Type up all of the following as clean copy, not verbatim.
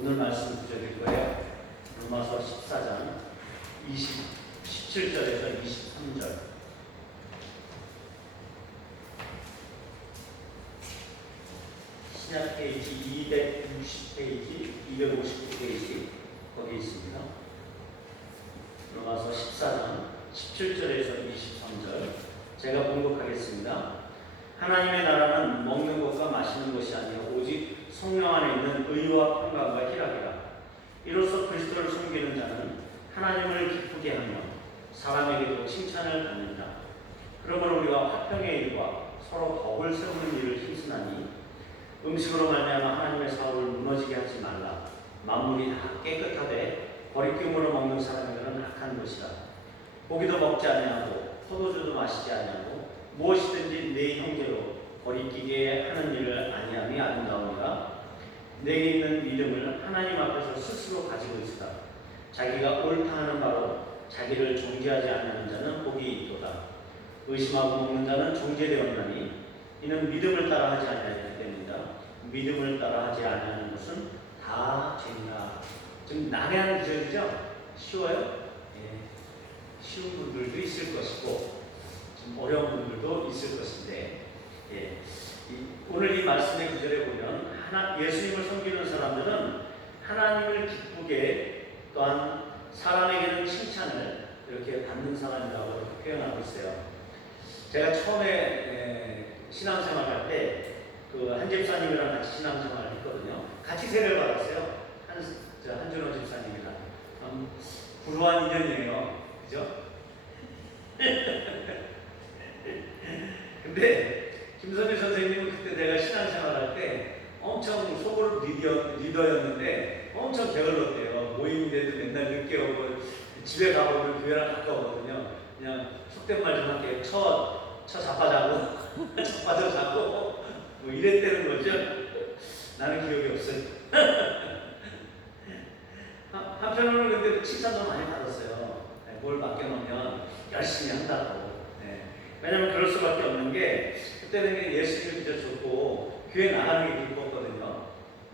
오늘 말씀 구절일 거예요. 로마서 14장 17절에서 23절. 신약 페이지 260페이지, 259페이지 거기 있습니다. 로마서 14장 17절에서 23절 제가 봉독하겠습니다. 하나님의 나라는 먹는 것과 마시는 것이 아니라 오직 성령 안에 있는 의와 평강과 희락이라. 이로써 그리스도를 섬기는 자는 하나님을 기쁘게 하며 사람에게도 칭찬을 받는다. 그러므로 우리가 화평의 일과 서로 덕을 세우는 일을 힘쓰나니 음식으로 말미암아 하나님의 사업을 무너지게 하지 말라. 만물이 다 깨끗하되 버리낌으로 먹는 사람에게는 악한 것이라. 고기도 먹지 아니하고 포도주도 마시지 아니하고 무엇이든지 내 형제로 버리끼게 하는 일을 아니함이 아름다우니라. 내게 있는 믿음을 하나님 앞에서 스스로 가지고 있으라. 자기가 옳다 하는 바로 자기를 정죄하지 않는 자는 복이 있도다. 의심하고 먹는 자는 정죄되었나니 이는 믿음을 따라하지 아니하기 때문이다. 믿음을 따라하지 아니하는 것은 다 죄니라. 좀 난해한 구절이죠? 쉬워요? 예. 쉬운 분들도 있을 것이고 좀 어려운 분들도 있을 것인데, 예. 오늘 이 말씀의 구절에 보면 예수님을 섬기는 사람들은 하나님을 기쁘게 또한 사람에게는 칭찬을 이렇게 받는 사람이라고 이렇게 표현하고 있어요. 제가 처음에 신앙생활 할 때 그 한 집사님이랑 같이 신앙생활을 했거든요. 같이 세례를 받았어요. 한준호 집사님이랑. 불우한 인연이에요. 그죠? 근데 김선희 선생님은 그때 내가 신앙생활 할 때 엄청 소그룹 리더였는데 엄청 게을렀대요. 모임인데도 맨날 늦게 오고 집에 가보면 교회랑 가까웠거든요. 그냥 속된 말 좀 할게요. 처 자빠자고 자빠져 자고 뭐 이랬다는 거죠. 나는 기억이 없어요. 한편으로는 근데 칭찬도 많이 받았어요. 뭘 맡겨놓으면 열심히 한다고. 왜냐면 그럴 수밖에 없는 게 그때는 예수님을 믿어줬고 교회 나가는 게 기뻤거든요.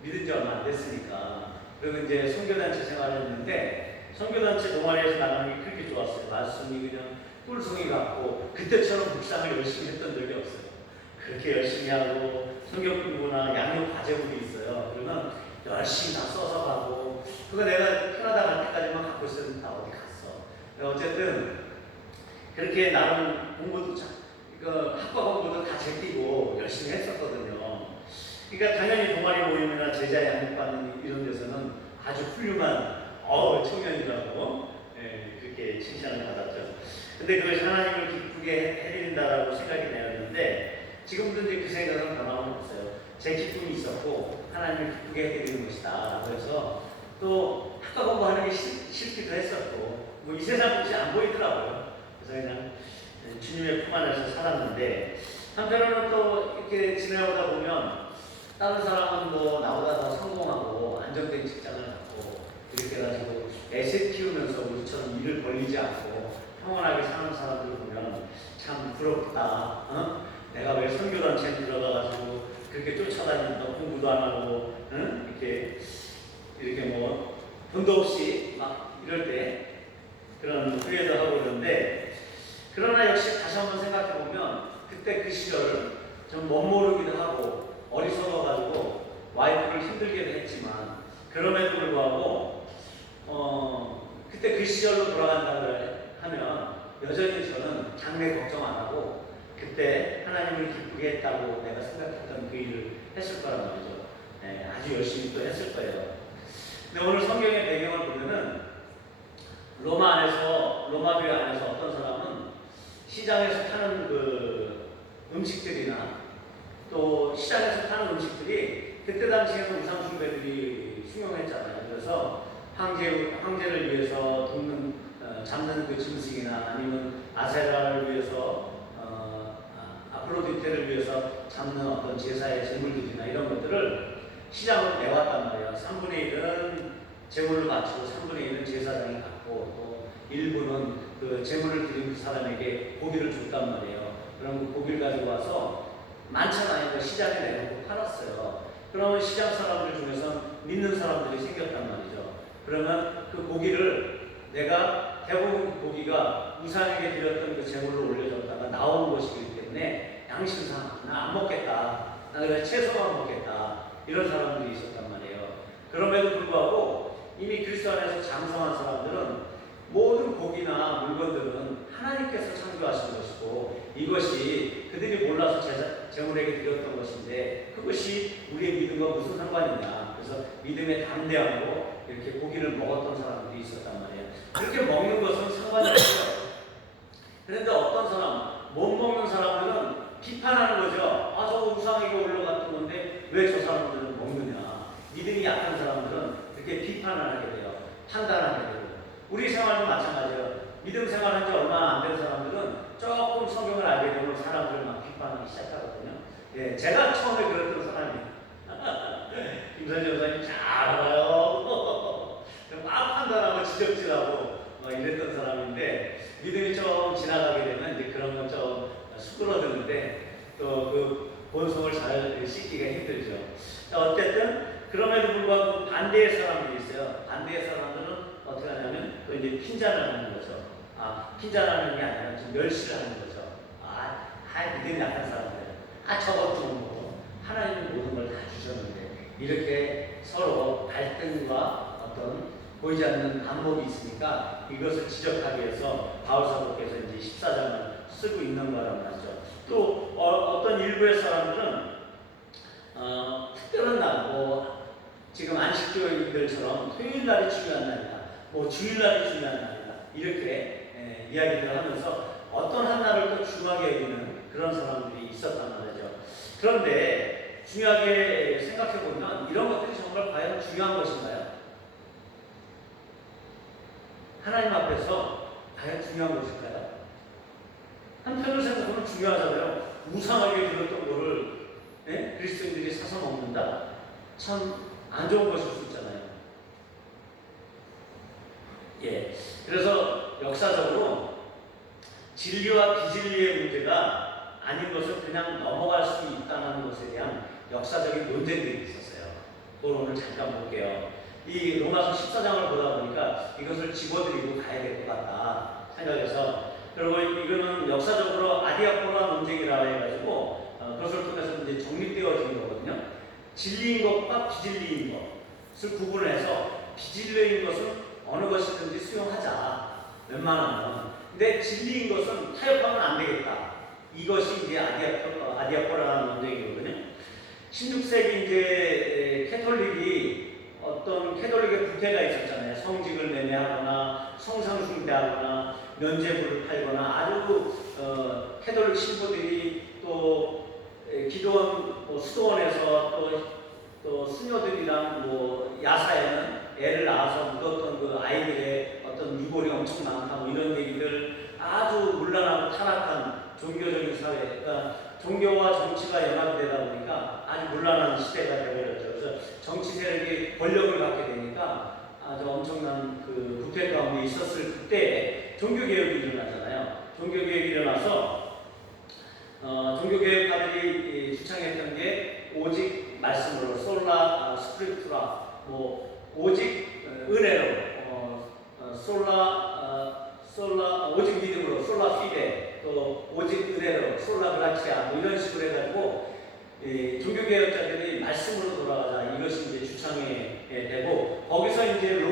믿은 지 얼마 안 됐으니까. 그리고 이제 선교단체 생활을 했는데 선교단체 동아리에서 나가는 게 그렇게 좋았어요. 말씀이 그냥 꿀송이 같고 그때처럼 묵상을 열심히 했던 적이 없어요. 그렇게 열심히 하고 성경공부나 양육 과제물이 있어요. 그러면 열심히 다 써서 가고 그거 내가 캐나다 갈 때까지만 갖고 있었는데 다 어디 갔어. 어쨌든 그렇게 나름 공부도 학과 공부도 다 제끼고 열심히 했었거든요. 그러니까 당연히 동아리 모임이나 제자 양육받는 이런 데서는 아주 훌륭한 청년이라고 그렇게 칭찬을 받았죠. 근데 그것이 하나님을 기쁘게 해드린다라고 생각이 되었는데 지금도 이제 그 생각은 변함없어요. 제 기쁨이 있었고 하나님을 기쁘게 해드리는 것이다. 그래서 또 학과 공부하는 게 싫기도 했었고 뭐 이 세상 끝이 안 보이더라고요. 그래서 그냥 주님의 품 안에서 살았는데 한편으로는 또 이렇게 지내오다 보면 다른 사람은 뭐 나보다 더 성공하고 안정된 직장을 갖고 이렇게 해가지고 애새 키우면서 우리처럼 일을 벌리지 않고 평온하게 사는 사람들 보면 참 부럽다. 내가 왜 선교단체에 들어가가지고 그렇게 쫓아다니면서 공부도 안 하고 이렇게 뭐 돈도 없이 막 이럴 때 그런 후회도 하고 그러는데 그러나 역시 다시 한번 생각해보면 그때 그 시절 좀 멋모르기도 하고 어리석어가지고 와이프를 힘들게도 했지만 그럼에도 불구하고 그때 그 시절로 돌아간다고 하면 여전히 저는 장래 걱정 안 하고 그때 하나님을 기쁘게 했다고 내가 생각했던 그 일을 했을 거란 말이죠. 아주 열심히 또 했을 거예요. 근데 오늘 성경의 배경을 보면은 로마 교회 안에서 어떤 사람은 시장에서 파는 그 음식들이나 또 시장에서 파는 음식들이 그때 당시에는 우상숭배들이 숭용했잖아요. 그래서 황제를 위해서 잡는 그 짐승이나 아니면 아세라를 위해서 아프로디테를 위해서 잡는 어떤 제사의 제물들이나 이런 것들을 시장으로 내왔단 말이에요. 3분의 1은 제물을 바치고 3분의 1은 제사장이 갖고 또 일부는 그 제물을 드린 그 사람에게 고기를 줬단 말이에요. 그럼 그 고기를 가지고 와서 많잖아요. 그 시장에 내놓고 팔았어요. 그러면 시장 사람들 중에서 믿는 사람들이 생겼단 말이죠. 그러면 그 고기를 내가 대부분 고기가 우상에게 드렸던 그 제물로 올려졌다가 나온 것이기 때문에 양심상 나 안 먹겠다. 나 그냥 채소만 먹겠다. 이런 사람들이 있었단 말이에요. 그럼에도 불구하고 이미 그리스도 안에서 장성한 사람들은 모든 고기나 물건들은 하나님께서 창조하신 것이고 이것이 그들이 몰라서 제물에게 드렸던 것인데 그것이 우리의 믿음과 무슨 상관이냐. 그래서 믿음의 담대함으로 이렇게 고기를 먹었던 사람들이 있었단 말이에요. 그렇게 먹는 것은 상관이 없어요. 그런데 어떤 사람, 못 먹는 사람들은 비판하는 거죠. 아, 저거 우상에게 올라갔던 건데 왜 저 사람들은 먹느냐. 믿음이 약한 사람들은 이렇게 비판을 하게 돼요. 판단하게 되고. 우리 생활도 마찬가지예요. 믿음 생활한 지 얼마 안 된 사람들은 조금 성경을 알게 되면 사람들을 막 비판하기 시작하거든요. 예, 제가 처음에 그랬던 사람이에요. 김선재 여사님 잘 알아요. 막 판단하고 지적질하고 막 이랬던 사람인데 믿음이 좀 지나가게 되면 이제 그런 건 좀 수그러드는데 또 그 본성을 잘 씻기가 힘들죠. 자, 어쨌든 그럼에도 불구하고 반대의 사람들이 있어요. 반대의 사람들은 어떻게 하냐면 또 이제 핀잔을 하는 거죠. 아, 핀잔하는 게 아니라 좀 멸시를 하는 거죠. 믿음이 약한 사람들. 저것도 뭐 하나님은 모든 걸 다 주셨는데 이렇게 서로 갈등과 어떤 보이지 않는 안목이 있으니까 이것을 지적하기 위해서 바울 사도께서 이제 14장을 쓰고 있는 거란 말이죠. 또 어떤 일부의 사람들은 특별한 날, 뭐 지금 안식교인들처럼 토요일 날이 중요한 날이다, 뭐 주일 날이 중요한 날이다 이렇게 이야기를 하면서 어떤 한 날을 또 중요하게 여기는 그런 사람들이 있었단 말이죠. 그런데 중요하게 생각해 보면 이런 것들이 정말 과연 중요한 것인가요? 하나님 앞에서 과연 중요한 것일까요? 한편으로 생각하면 중요하잖아요. 우상하게 들었던 거를 그리스도인들이 사서 먹는다? 참 안 좋은 것일 수 있잖아요. 예, 그래서 역사적으로 진리와 비진리의 문제가 아닌 것을 그냥 넘어갈 수 있다는 것에 대한 역사적인 논쟁들이 있었어요. 그걸 오늘 잠깐 볼게요. 이 로마서 14장을 보다 보니까 이것을 집어들이고 가야 될 것 같다 생각해서, 그리고 이거는 역사적으로 아디아포라 논쟁이라고 해가지고 그것을 통해서 이제 정립되어진 거거든요. 진리인 것과 비진리인 것을 구분해서 비진리인 것은 어느 것이든지 수용하자 웬만하면, 근데 진리인 것은 타협하면 안 되겠다. 이것이 이제 아디아포라는 논쟁이거든요. 16세기 이제 캐톨릭이 어떤 캐톨릭의 부패가 있었잖아요. 성직을 매매하거나 성상숭배하거나 면죄부를 팔거나 아주 캐톨릭 신부들이 또 기도원 수도원에서 또 수녀들이랑 뭐 야사에는 애를 낳아서 묻었던 그 아이들의 어떤 유골이 엄청 많다 뭐 이런 얘기들, 아주 문란하고 타락한 종교적인 사회, 그러니까 종교와 정치가 연합되다 보니까 아주 문란한 시대가 되어버렸죠. 그래서 정치 세력이 권력을 갖게 되니까 아주 엄청난 그 부패 가운데 있었을 그때 종교개혁이 일어나잖아요. 종교개혁이 일어나서 종교개혁가들이 주창했던 게 오직 말씀으로 솔라 스크립투라, 뭐 오직 은혜로 솔라 오직 믿음으로 솔라 피데, 또 오직 은혜로 솔라 그라치아 뭐 이런 식으로 해가지고 종교개혁자들이 말씀으로 돌아가자 이것이 이제 주창이 되고, 거기서 이제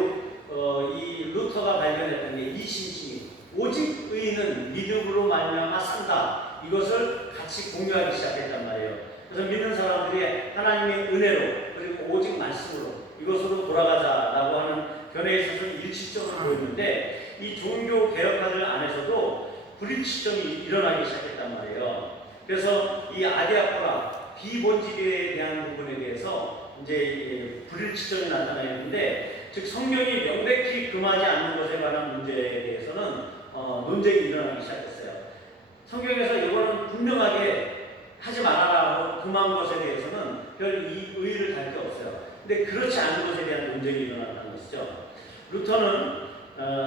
이 루터가 발견했던 게 이신칭이 오직 의인은 믿음으로 말미암아 산다, 이것을 같이 공유하기 시작했단 말이에요. 그래서 믿는 사람들이 하나님의 은혜로 그리고 오직 말씀으로 이것으로 돌아가자라고 하는 견해에 있어서는 일치점을 보였는데, 이 종교 개혁가들 안에서도 불일치점이 일어나기 시작했단 말이에요. 그래서 이 아디아포라 비본질에 대한 부분에 대해서 이제 불일치점이 나타나는데, 즉 성경이 명백히 금하지 않는 것에 관한 문제에 대해서는 논쟁이 일어나기 시작했어요. 성경에서 이거는 분명하게 하지 말아라 하고 금한 것에 대해서는 별 의의를 달 게 없어요. 근데 그렇지 않은 것에 대한 논쟁이 일어났다는 것이죠. 루터는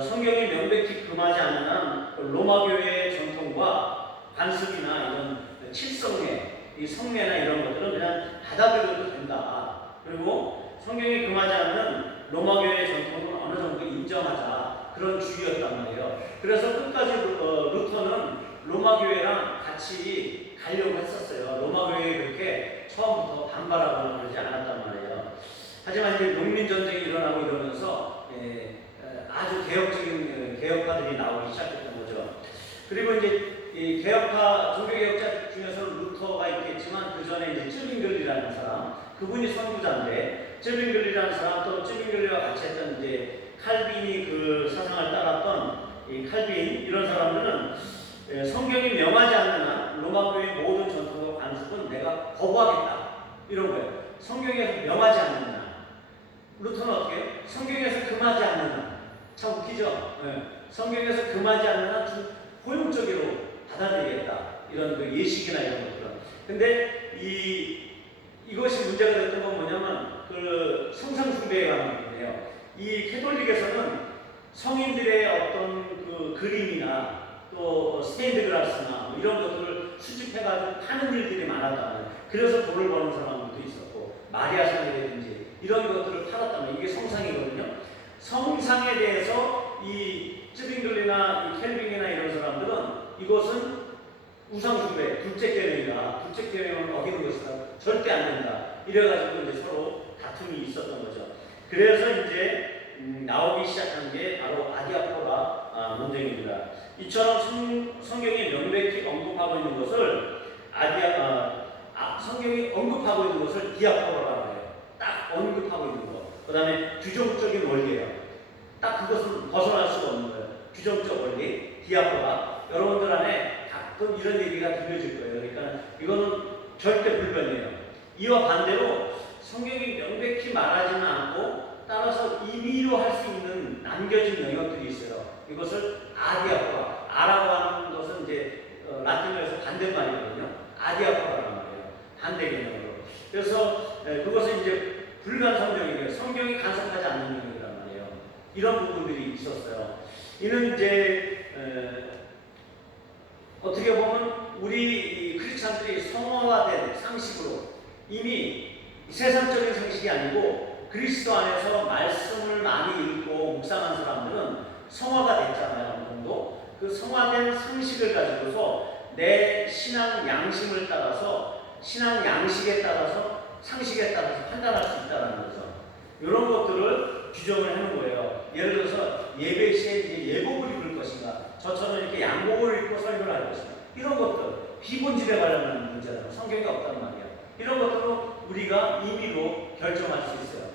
성경이 명백히 금하지 않는 한 로마교회의 전통과 관습이나 이런 칠성례, 이 성례나 이런 것들은 그냥 받아들여도 된다. 그리고 성경이 금하지 않는 로마교회의 전통은 어느 정도 인정하자 그런 주의였단 말이에요. 그래서 끝까지 루터는 로마교회랑 같이 가려고 했었어요. 로마교회에 그렇게 처음부터 반발하거나 그러지 않았단 말이에요. 하지만 이제 농민전쟁이 일어나고 이러면서 아주 개혁적인 개혁파들이 나오기 시작했던 거죠. 그리고 이제 이 개혁파 종교개혁자 중에서는 루터가 있겠지만 그 전에 이제 쯔빙글리라는 사람, 그분이 선구자인데 쯔빙글리라는 사람 또 쯔빙글리와 같이 했던 이제 칼빈이 그 사상을 따랐던 이 칼빈 이런 사람들은 성경이 명하지 않는 한 로마교회의 모든 전통과 관습은 내가 거부하겠다 이런 거예요. 성경에서 명하지 않는 한 루터는 어떻게 해요? 성경에서 금하지 않는 한 참 웃기죠? 네. 성경에서 금하지 않는 한 포용적으로 받아들이겠다 이런 그 예식이나 이런 것들은. 근데 이것이 문제가 됐던 건 뭐냐면 그 성상숭배에 관한 건데요. 이 캐톨릭에서는 성인들의 어떤 그 그림이나 또 스테인드 글라스나 뭐 이런 것들을 수집해가지고 파는 일들이 많았다는. 그래서 돈을 버는 사람들도 있었고 마리아 상이라든지 이런 것들을 팔았다면 이게 성상이거든요. 성상에 대해서 이 쯔빙글리나 이 켈빙이나 이런 사람들은 이것은 우상숭배, 둘째 계명을 어기는 것이다. 절대 안 된다. 이래가지고 이제 서로 다툼이 있었던 거죠. 그래서 이제 나오기 시작한 게 바로 아디아포라 논쟁입니다. 이처럼 성경이 명백히 언급하고 있는 것을 성경이 언급하고 있는 것을 디아포라라고 해요. 딱 언급하고 있는 거. 그 다음에 규정적인 원리예요. 딱 그것은 벗어날 수가 없는 거예요. 규정적 원리, 디아포라. 여러분들 안에 가끔 이런 얘기가 들려질 거예요. 그러니까 이거는 절대 불변이에요. 이와 반대로 성경이 명백히 말하지는 않고 따라서 임의로 할 수 있는 남겨진 영역들이 있어요. 이것을 아디아포라. 아라고 하는 것은 이제 라틴어에서 반대말이거든요. 아디아포라란 말이에요. 반대 개념으로. 그래서 그것은 이제 불간 성경이에요. 성경이 간섭하지 않는 영역이란 말이에요. 이런 부분들이 있었어요. 이는 이제 어떻게 보면 우리 크리스찬들이 성화된 상식으로 이미 세상적인 상식이 아니고 그리스도 안에서 말씀을 많이 읽고 묵상한 사람들은 성화가 됐잖아요. 어느 정도. 그 성화된 상식을 가지고서 내 신앙 양심을 따라서 신앙 양식에 따라서 상식에 따라서 판단할 수 있다는 거죠. 이런 것들을 규정을 하는 거예요. 예를 들어서 예배 시에 이제 예복을 입을 것인가, 저처럼 이렇게 양복을 입고 설교를 할 것인가, 이런 것들 비본질에 관련된 문제는 성경이 없단 말이야. 이런 것들은 우리가 임의로 결정할 수 있어요.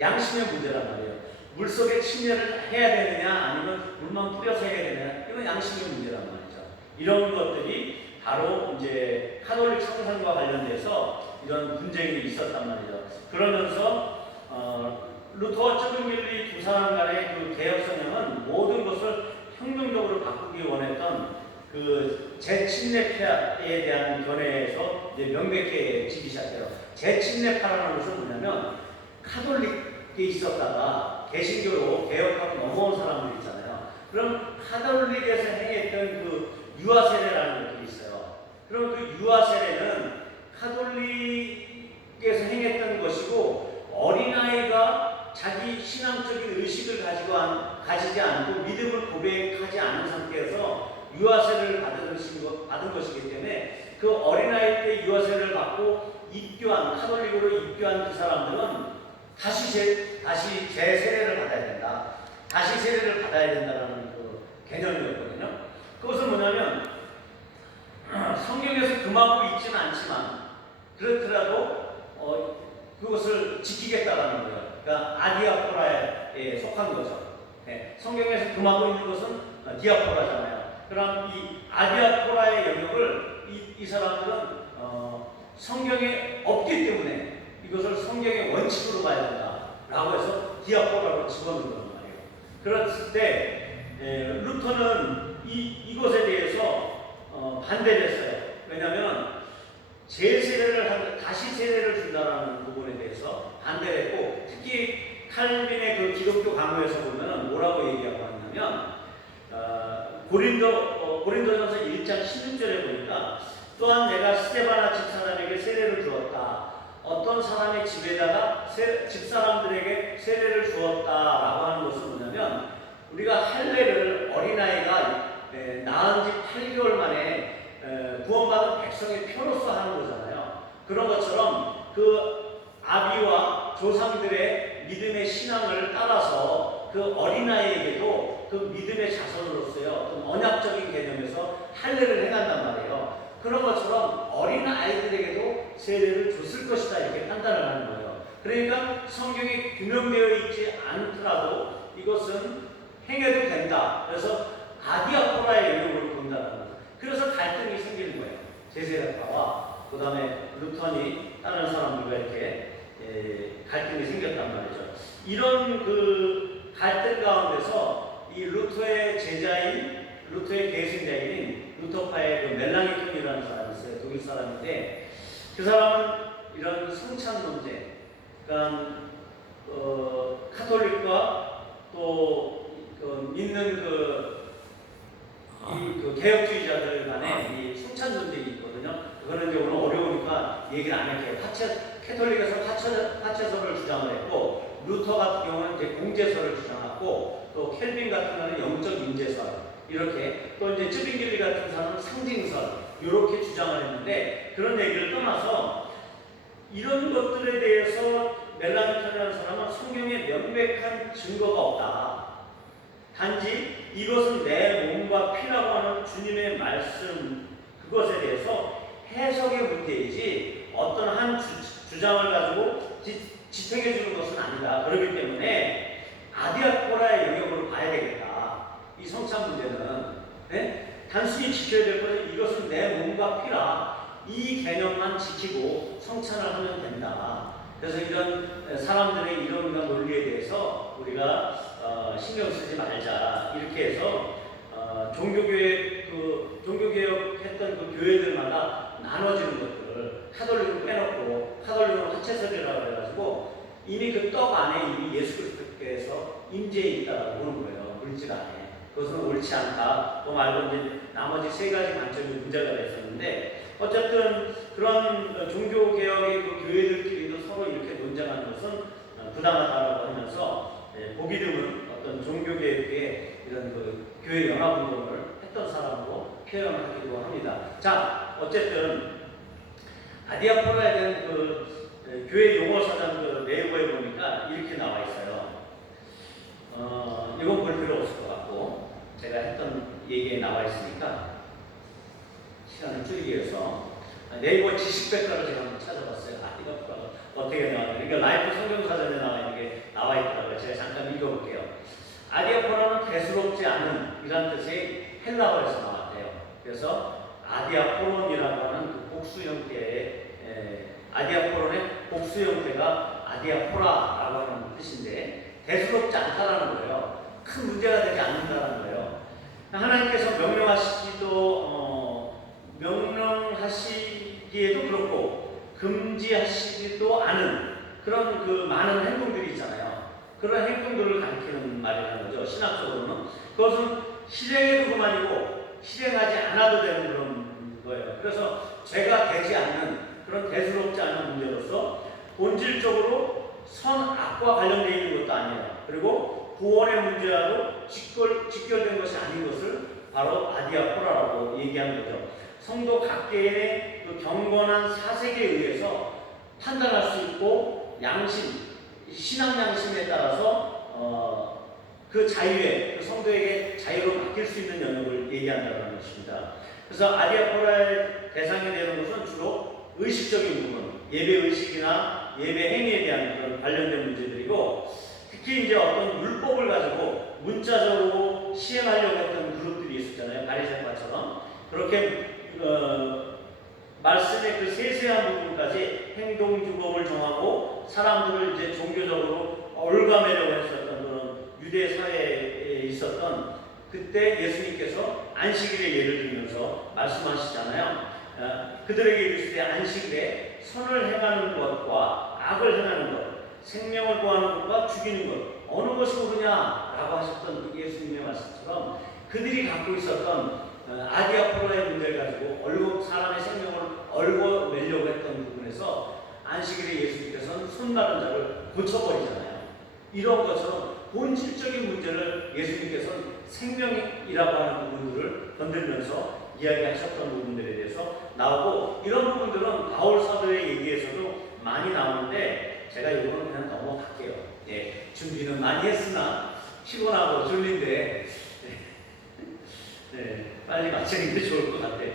양심의 문제란 말이에요. 물 속에 침례를 해야 되느냐, 아니면 물만 뿌려서 해야 되느냐, 이건 양심의 문제란 말이죠. 이런 것들이 바로 이제 카톨릭 성상과 관련돼서 이런 분쟁이 있었단 말이죠. 그러면서 루터와 쯔빙글리 두 사람 간의 그 개혁 성향은 모든 것을 혁명적으로 바꾸기 원했던 그 재침례파에 대한 견해에서 이제 명백해지기 시작해요. 재침례파라는 것은 뭐냐면 카톨릭에 있었다가 개신교로 개혁하고 넘어온 사람들 있잖아요. 그럼 카톨릭에서 행했던 그 유아 세례라는 것들이 있어요. 그럼 그 유아 세례는 카톨릭에서 행했던 것이고 어린아이가 자기 신앙적인 의식을 가지지 않고 믿음을 고백하지 않은 상태에서 유아세례를 받은 것이기 때문에 그 어린아이 때 유아세례를 받고 카톨릭으로 입교한 그 사람들은 다시 재세례를 받아야 된다. 다시 세례를 받아야 된다는 그 개념이었거든요. 그것은 뭐냐면 성경에서 금하고 있지는 않지만 그렇더라도 그것을 지키겠다라는 거예요. 그러니까 아디아포라에 속한 거죠. 네. 성경에서 금하고 있는 것은 디아포라잖아요. 그럼 이 아디아포라의 영역을 이 사람들은 성경에 없기 때문에 이것을 성경의 원칙으로 봐야 된다라고 해서 디아포라로 집어넣는 말이에요. 그랬을 때 루터는 이것에 대해서 반대를 했어요. 왜냐하면 다시 세례를 준다라는 부분에 대해서 반대를 했고, 특히 칼빈의 그 기독교 강요에서 보면 뭐라고 얘기하고 왔냐면 고린도전서 1장 16절에 보니까 또한 내가 스데바나 집사람에게 세례를 주었다. 어떤 사람의 집에다가 집사람들에게 세례를 주었다라고 하는 것은 뭐냐면 우리가 할례를 어린아이가 낳은 지 8개월 만에 구원받은 백성의 표로서 하는 거잖아요. 그런 것처럼 그 아비와 조상들의 믿음의 신앙을 따라서 그 어린아이에게도 그 믿음의 자손으로서요 좀 언약적인 개념에서 할례를 행한단 말이에요. 그런 것처럼 어린아이들에게도 세례를 줬을 것이다 이렇게 판단을 하는 거예요. 그러니까 성경에 규명되어 있지 않더라도 이것은 행해도 된다. 그래서 아디아포라의 영역으로 본다는 거예요. 그래서 갈등이 생기는 거예요. 제세례파와 그 다음에 루턴이 다른 사람들과 이렇게 갈등이 생겼단 말이죠. 이런 그 갈등 가운데서 이 루터의 제자인 루터의 계승자인 루터파의 그 멜랑이톤이라는 사람이 있어요. 독일 사람인데 그 사람은 이런 성찬 문제, 그러니까 카톨릭과 또 그 믿는 그 개혁주의자들 간에 이 성찬 전쟁이 있거든요. 그거는 이제 오늘 어려우니까 얘기를 안 할게요. 캐톨릭에서 화채설을 주장을 했고, 루터 같은 경우는 이제 공제설을 주장하고, 또 켈빈 같은 경우는 영적 인재설, 이렇게, 또 이제 쯔빙길리 같은 사람은 상징설, 이렇게 주장을 했는데, 그런 얘기를 떠나서 이런 것들에 대해서 멜랑이톤이라는 사람은 성경에 명백한 증거가 없다. 단지 이것은 내 몸과 피라고 하는 주님의 말씀 그것에 대해서 해석의 문제이지 어떤 한 주장을 가지고 지탱해 주는 것은 아니다. 그렇기 때문에 아디아포라의 영역으로 봐야 되겠다. 이 성찬 문제는 단순히 지켜야 될 것은 이것은 내 몸과 피라. 이 개념만 지키고 성찬을 하면 된다. 그래서 이런 사람들의 이론과 논리에 대해서 우리가 신경 쓰지 말자 이렇게 해서 종교개혁했던 그 교회들마다 나눠지는 것들을 카톨릭을 빼놓고 카톨릭은 화채설이라고 해가지고 이미 그 떡 안에 이미 예수 그리스도께서 임재해 있다고 보는 거예요. 물질 안에. 그것은 옳지 않다. 또 말고 이제 나머지 세 가지 관점이 문제가 됐었는데 어쨌든 그런 종교개혁의 그 교회들끼리도 서로 이렇게 논쟁하는 것은 부당하다고 하면서 보기 드문 어떤 종교개혁의 이런 그 교회 연합운동을 했던 사람으로 표현을 하기도 합니다. 자, 어쨌든 아디아포라에 대한 그 교회 용어사전 그 네이버에 보니까 이렇게 나와 있어요. 이건 볼 필요 없을 것 같고 제가 했던 얘기에 나와 있으니까 시간을 줄이기 위해서 네이버 지식백과를 제가 한번 찾아봤어요. 아디아포라가 어떻게 나왔는지. 그러니까 라이프 성경사전에 나와 있더라고요. 제가 잠깐 읽어볼게요. 아디아포라는 대수롭지 않은 이란 뜻의 헬라어에서 나왔대요. 그래서 아디아포론이라고 하는 그 복수 형태의 아디아포론의 복수 형태가 아디아포라라고 하는 뜻인데 대수롭지 않다라는 거예요. 큰 문제가 되지 않는다는 거예요. 하나님께서 명령하시기에도 그렇고 금지하시기도 않은 그런 그 많은 행동들이 있잖아요. 그런 행동들을 가리키는 말이라는 거죠. 신학적으로는 그것은 실행해도 그만이고 실행하지 않아도 되는 그런 거예요. 그래서 죄가 되지 않는 그런 대수롭지 않은 문제로서 본질적으로 선악과 관련되어 있는 것도 아니에요. 그리고 구원의 문제와도 직결된 것이 아닌 것을 바로 아디아포라라고 얘기하는 거죠. 성도 각개인의 그 경건한 사색에 의해서 판단할 수 있고 신앙 양심에 따라서 그 자유에 그 성도에게 자유로 바뀔 수 있는 영역을 얘기한다는 것입니다. 그래서 아디아포라의 대상이 되는 것은 주로 의식적인 부분, 예배 의식이나 예배 행위에 대한 그런 관련된 문제들이고 특히 이제 어떤 율법을 가지고 문자적으로 시행하려고 했던 그룹들이 있었잖아요. 바리새파처럼 그렇게 말씀의 그 세세한 부분까지 행동규범을 정하고 사람들을 이제 종교적으로 올가매려고 했었던 그런 유대 사회에 있었던 그때 예수님께서 안식일의 예를 들면서 말씀하시잖아요. 그들에게 이르시되 안식일에 선을 행하는 것과 악을 행하는 것, 생명을 구하는 것과 죽이는 것 어느 것이 옳으냐라고 하셨던 그 예수님의 말씀처럼 그들이 갖고 있었던 아디아포라의 문제를 가지고 사람의 생명을 얼고매려고 했던 부분에서 안식일에 예수님께서는 손 마른 자를 고쳐버리잖아요. 이런 것처럼 본질적인 문제를 예수님께서는 생명이라고 하는 부분들을 건들면서 이야기하셨던 부분들에 대해서 나오고, 이런 부분들은 바울 사도의 얘기에서도 많이 나오는데 제가 이거는 그냥 넘어갈게요. 예, 준비는 많이 했으나 피곤하고 졸린데 네, 빨리 마치는 게 좋을 것 같아요.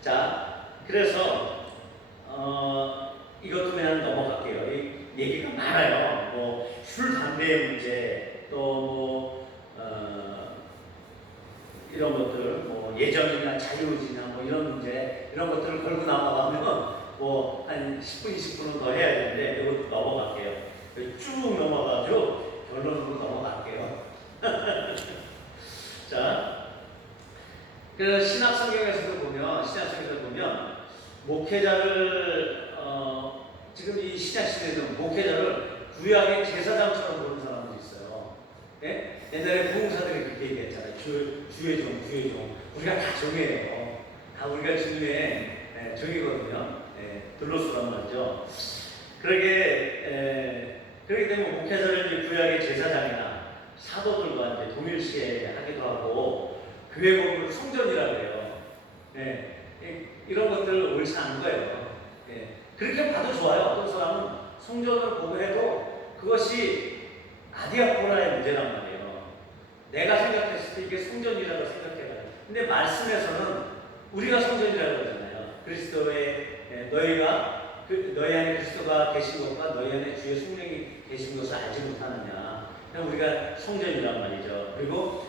자, 그래서 이것도 그냥 넘어갈게요. 이 얘기가 많아요. 뭐 술, 담배의 문제, 또 이런 것들, 뭐 예정이나 자유의지나 뭐 이런 문제, 이런 것들을 걸고 나가면 뭐 한 10분, 20분은 더 해야 되는데 이것도 넘어갈게요. 쭉 넘어가죠. 결론으로 넘어갈게요. 자, 그 신약성경에서도 보면, 목회자를 지금 이 신약 시대에는 목회자를 구약의 제사장처럼 보는 사람들이 있어요. 네? 옛날에 부흥사들이 그렇게 얘기했잖아요. 주의 종. 우리가 다 종이에요. 다 우리가 주님의 종이거든요. 들로스란 말이죠. 그렇기 때문에 목회자를 이제 구약의 제사장이나 사도들과 이제 동일시하기도 하고, 교회 공부를 성전이라고 해요. 이런 것들을 옳지 않은 거예요. 그렇게 봐도 좋아요. 어떤 사람은 성전을 보고 해도 그것이 아디아코라의 문제란 말이에요. 내가 생각했을 때 이게 성전이라고 생각해봐요. 근데 말씀에서는 우리가 성전이라고 하잖아요. 그리스도의 너희 안에 그리스도가 계신 것과 너희 안에 주의 성령이 계신 것을 알지 못하느냐. 우리가 성전이란 말이죠. 그리고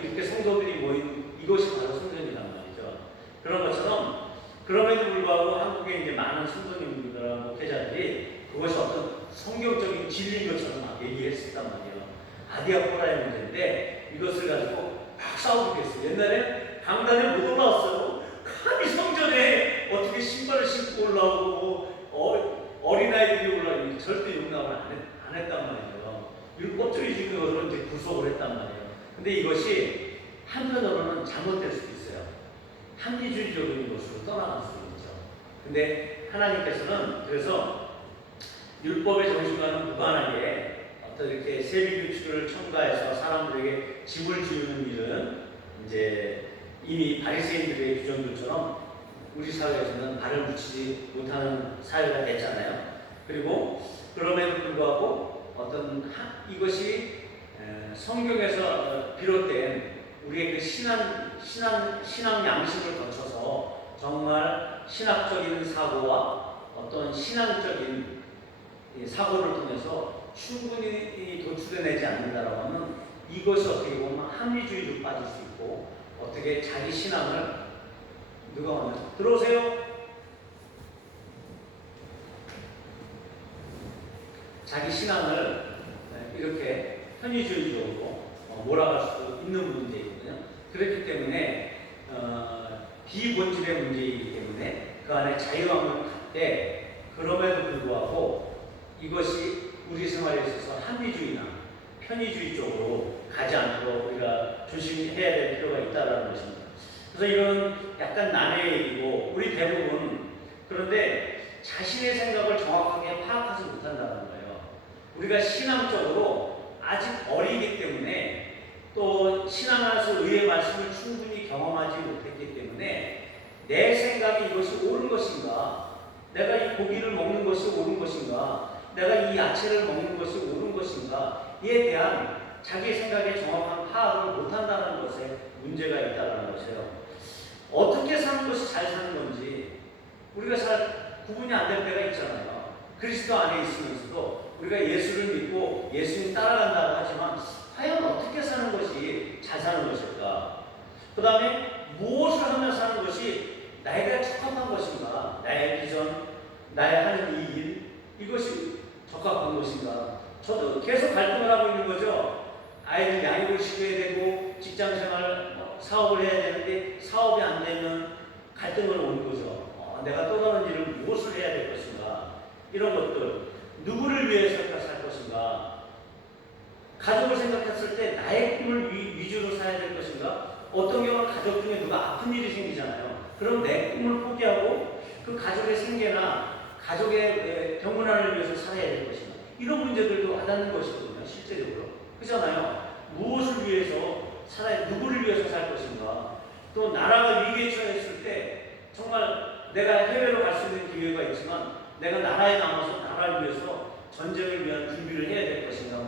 이렇게 성도들이 모인 이곳이 바로 성전이란 말이죠. 그런 것처럼, 그럼에도 불구하고 한국에 이제 많은 성도님들과 목회자들이 그것이 어떤 성경적인 진리인 것처럼 막 얘기했었단 말이에요. 아디아코라의 문제인데 이것을 가지고 막 싸우고 그랬어요. 옛날에 강단에 못 올라왔어요. 감히 성전에 어떻게 신발을 신고 올라오고 어린아이들이 올라오고, 절대 용납을 안 했단 말이에요. 율법적인 증거로 이제 구속을 했단 말이에요. 근데 이것이 한편으로는 잘못될 수도 있어요. 합리주의적인 것으로 떠나갈 수도 있죠. 근데 하나님께서는 그래서 율법의 정신과는 무관하게 어떤 이렇게 세비 규칙을 첨가해서 사람들에게 집을 지우는 일은 이제 이미 바리새인들의 규정들처럼 우리 사회에서는 발을 붙이지 못하는 사회가 됐잖아요. 그리고 그럼에도 불구하고 이것이 성경에서 비롯된 우리의 그 신앙 양식을 거쳐서 정말 신학적인 사고와 어떤 신앙적인 사고를 통해서 충분히 도출해내지 않는다라고 하면 이것이 어떻게 보면 합리주의로 빠질 수 있고, 어떻게 자기 신앙을 누가 오늘 들어오세요? 자기 신앙을 이렇게 편의주의적으로 몰아갈 수 있는 문제이거든요. 그렇기 때문에 비본질의 문제이기 때문에 그 안에 자유함을 갖되, 그럼에도 불구하고 이것이 우리 생활에 있어서 합리주의나 편의주의 쪽으로 가지 않도록 우리가 조심해야 될 필요가 있다는 것입니다. 그래서 이건 약간 난해의 얘기고, 우리 대부분 그런데 자신의 생각을 정확하게 파악하지 못한다는 거예요. 우리가 신앙적으로 아직 어리기 때문에, 또 신앙 안에서 의의 말씀을 충분히 경험하지 못했기 때문에 내 생각이 이것이 옳은 것인가, 내가 이 고기를 먹는 것이 옳은 것인가, 내가 이 야채를 먹는 것이 옳은 것인가, 이에 대한 자기 생각의 정확한 파악을 못한다는 것에 문제가 있다는 것이에요. 어떻게 사는 것이 잘 사는 건지 우리가 잘 구분이 안 될 때가 있잖아요. 그리스도 안에 있으면서도 우리가 예수를 믿고 예수님 따라간다고 하지만 과연 어떻게 사는 것이 잘 사는 것일까? 그 다음에 무엇을 하며 사는 것이 나에게 적합한 것인가? 나의 비전, 나의 하는 이 일, 이것이 적합한 것인가? 저도 계속 갈등을 하고 있는 거죠. 아이들 양육을 시켜야 되고 직장생활, 사업을 해야 되는데 사업이 안 되면 갈등을 오는 거죠. 내가 또 다른 일을 무엇을 해야 될 것인가? 이런 것들, 누구를 위해서 살 것인가? 가족을 생각했을 때 나의 꿈을 위주로 살아야 될 것인가? 어떤 경우는 가족 중에 누가 아픈 일이 생기잖아요. 그럼 내 꿈을 포기하고 그 가족의 생계나 가족의 병문안을 위해서 살아야 될 것인가? 이런 문제들도 와닿는 것이거든요. 실제적으로. 그렇잖아요. 무엇을 위해서 살아야, 누구를 위해서 살 것인가? 또 나라가 위기에 처했을 때 정말 내가 해외로 갈 수 있는 기회가 있지만 내가 나라에 남아서 나라를 위해서 전쟁을 위한 준비를 해야 될 것인가?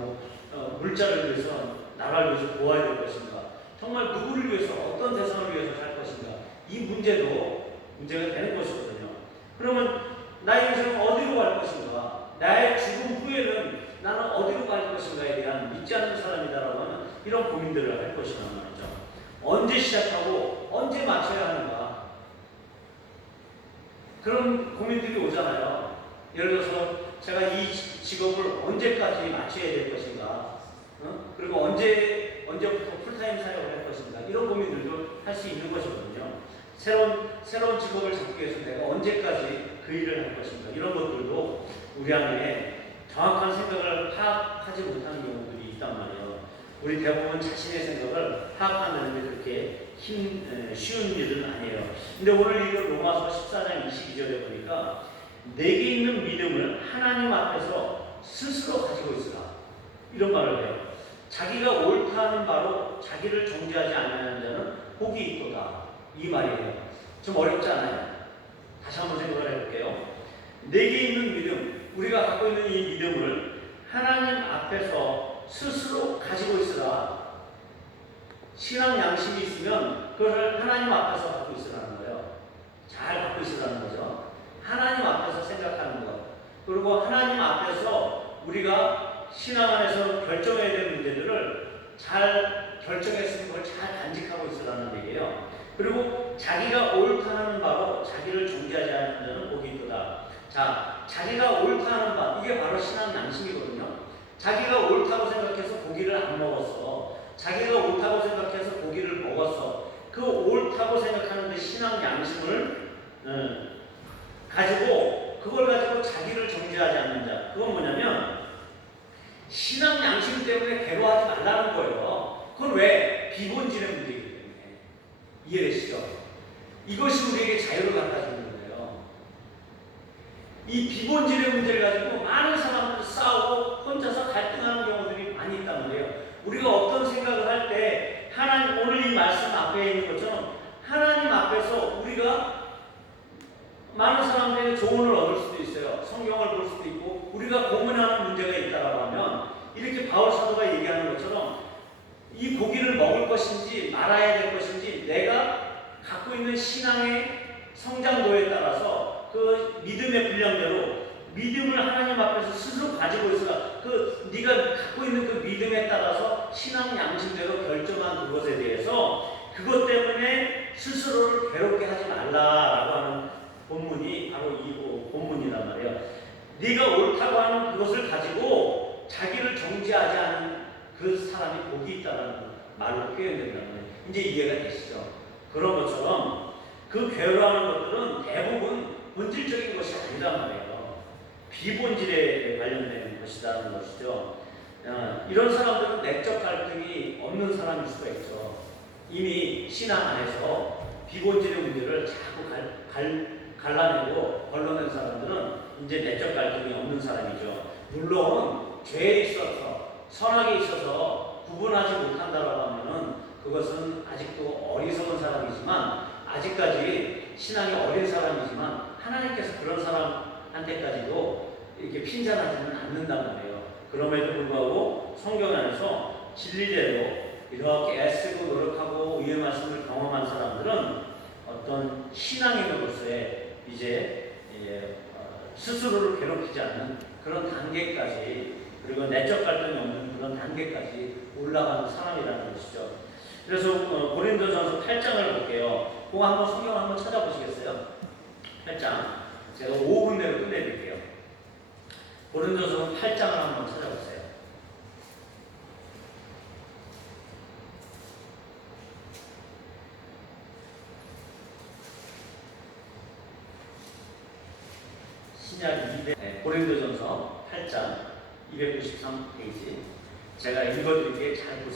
물자를 위해서 나라를 위해서 도와야 될 것인가? 정말 누구를 위해서 어떤 대상을 위해서 살 것인가? 이 문제도 문제가 되는 것이거든요. 그러면 나의 인생은 어디로 갈 것인가? 나의 죽음 후에는 나는 어디로 갈 것인가에 대한 믿지 않는 사람이다라고 하는 이런 고민들을 할 것이란 말이죠. 언제 시작하고 언제 마쳐야 하는가? 그런 고민들이 오잖아요. 예를 들어서 제가 이 직업을 언제까지 마쳐야 될 것인가? 그리고 언제부터 풀타임 사역을 할 것인가? 이런 고민들도 할 수 있는 것이거든요. 새로운 직업을 잡기 위해서 내가 언제까지 그 일을 할 것인가? 이런 것들도 우리 안에 정확한 생각을 파악하지 못하는 경우들이 있단 말이에요. 우리 대부분 자신의 생각을 파악하는 게 그렇게 쉬운 일은 아니에요. 근데 오늘 이거 로마서 14장 22절에 보니까 내게 있는 믿음을 하나님 앞에서 스스로 가지고 있으라. 이런 말을 해요. 자기가 옳다 하는 바로 자기를 정죄하지 않는 자는 복이 있도다. 이 말이에요. 좀 어렵지 않아요? 다시 한번 생각을 해볼게요. 내게 있는 믿음, 우리가 갖고 있는 이 믿음을 하나님 앞에서 스스로 가지고 있으라. 신앙 양심이 있으면 그것을 하나님 앞에서 갖고 있으라는 거예요. 잘 갖고 있으라는 거죠. 하나님 앞에서 생각하는 것. 그리고 하나님 앞에서 우리가 신앙 안에서 결정해야 될 문제들을 잘 결정했으면 그걸 잘 간직하고 있으라는 얘기예요. 그리고 자기가 옳다 하는 바로 자기를 정죄하지 않는 자는 복이 있도다. 자, 자기가 옳다 하는 바, 이게 바로 신앙 양심이거든요. 자기가 옳다고 생각해서 고기를 안 먹었어. 자기가 옳다고 생각해서 고기를 먹었어. 그 옳다고 생각하는 그 신앙 양심을 가지고 그걸 가지고 자기를 정죄하지 않는 자. 그건 뭐냐면 신앙 양심 때문에 괴로워하지 말라는 거예요. 그건 왜? 비본질의 문제이기 때문에. 이해되시죠? 이것이 우리에게 자유를 갖다 주는 거예요. 이 비본질의 문제를 가지고 많은 사람들이 싸우고 혼자서 갈등하는 경우들이 많이 있단 말이에요. 우리가 어떤 생각을 할 때 하나님, 오늘 이 말씀 앞에 있는 것처럼 하나님 앞에서 우리가 많은 사람들의 조언을 얻을 수도 있어요. 성경을 볼 수도 있고 우리가 고민하는 문제가 있다라고 하면 이렇게 바울 사도가 얘기하는 것처럼 이 고기를 먹을 것인지 말아야 될 것인지 내가 갖고 있는 신앙의 성장도에 따라서 그 믿음의 분량대로 믿음을 하나님 앞에서 스스로 가지고 있으라. 그 네가 갖고 있는 그 믿음에 따라서 신앙 양심대로 결정한 그것에 대해서 그것 때문에 스스로를 괴롭게 하지 말라라고 하는 본문이 바로 이 본문이란 말이에요. 네가 옳다고 하는 그것을 가지고 자기를 정죄하지 않은 그 사람이 복이 있다는 말로 표현된다는 거예요. 이제 이해가 되시죠? 그런 것처럼 그 괴로워하는 것들은 대부분 본질적인 것이 아니란 말이에요. 비본질에 관련된 것이라는 것이죠. 이런 사람들은 내적 갈등이 없는 사람일 수가 있죠. 이미 신앙 안에서 비본질의 문제를 자꾸 갈라내고 걸러낸 사람들은 이제 내적 갈등이 없는 사람이죠. 물론 죄에 있어서 선악에 있어서 구분하지 못한다라고 하면은 그것은 아직도 어리석은 사람이지만 아직까지 신앙이 어린 사람이지만 하나님께서 그런 사람한테까지도 이렇게 핀잔하지는 않는단 말이에요. 그럼에도 불구하고 성경 안에서 진리대로 이렇게 애쓰고 노력하고 의의 말씀을 경험한 사람들은 어떤 신앙인으로서의 이제 스스로를 괴롭히지 않는 그런 단계까지, 그리고 내적 갈등이 없는 그런 단계까지 올라가는 사람이라는 것이죠. 그래서 고린도전서 8장을 볼게요. 그거 한번 성경 한번 찾아보시겠어요? 8장. 제가 5분 내로 끝내드릴게요. 고린도전서 8장을 한번 찾아보세요. 신약 200, 고린도전서 8장 293페이지. 제가 읽어드릴게요. 잘 보세요.